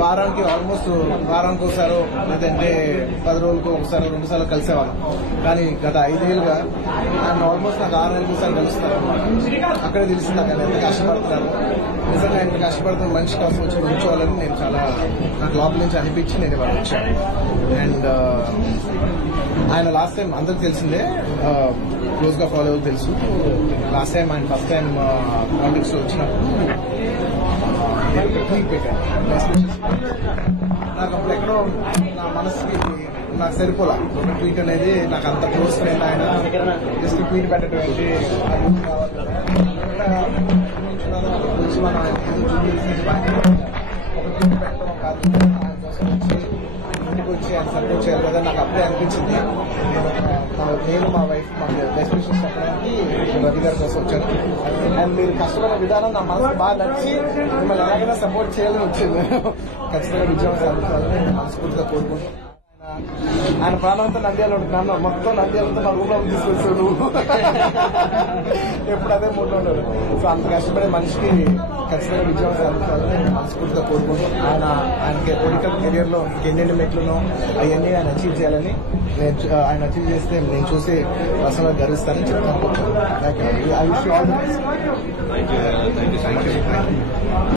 వారానికి వారానికి ఒకసారి లేదంటే 10 రోజులకు ఒకసారి 2 సార్లు కలిసేవాళ్ళం. కానీ గత 5 ఏళ్ళుగా ఆయన ఆల్మోస్ట్ నాకు 6 నెలలకు ఒకసారి కలుస్తారు. అక్కడే తెలిసింది నాకు ఎంత కష్టపడతారు. నిజంగా ఎంత కష్టపడుతున్న మనిషి కోసం వచ్చి కూర్చోవాలని నేను నాకు లోపల నుంచి అనిపించి నేను ఇవాళ వచ్చాను. అండ్ ఆయన లాస్ట్ టైం అందరికి తెలిసిందే, క్లోజ్ గా ఫాలో తెలుసు. లాస్ట్ టైం ఆయన ఫస్ట్ టైం పాలిటిక్స్ లో వచ్చినప్పుడు ట్వీట్ పెట్టాను. నాకు అప్పుడు ఎక్కడో నా మనసుకి నాకు సరిపోలా ట్వీట్ అనేది. నాకు అంత క్లోజ్ ఫ్రెండ్ ఆయన జస్ట్ ట్వీట్ పెట్టడం ఏంటి ఇంటికి వచ్చి ఆయన సపోర్ట్ చేయాలి కదా నాకు అప్పుడే అనిపించింది. నేను మా వైఫ్ మా బెస్ట్ విషెస్ చెప్పడానికి రవి గారి కోసం వచ్చాను. అండ్ మీరు కష్టపడిన విధానం నా మనసు బాగా నచ్చి మిమ్మల్ని ఎలాగైనా సపోర్ట్ చేయాలని వచ్చింది. ఖచ్చితంగా విజయం సాధించాలని మనస్ఫూర్తిగా కోరుకుంటున్నాను. ఆయన ప్రాణంతో నంద్యాల ఉంటున్నాను. మొత్తం నంద్యాలతో నా రూమ్ లో తీసుకొచ్చాడు. ఎప్పుడు అదే మూడ్లో ఉన్నాడు. సో అంత కష్టపడే మనిషికి ఖచ్చితంగా విజయం సాధించాలని మనస్ఫూర్తిగా కోరుకుంటున్నాను. ఆయనకి పొలిటికల్ కెరియర్ లో ఎన్నెన్ని మెట్లునో అవన్నీ ఆయన అచీవ్ చేయాలని ఆయన అచీవ్ చేస్తే నేను చూసి పర్సనల్ గా గర్విస్తానని చెప్తాను. I wish you all the best.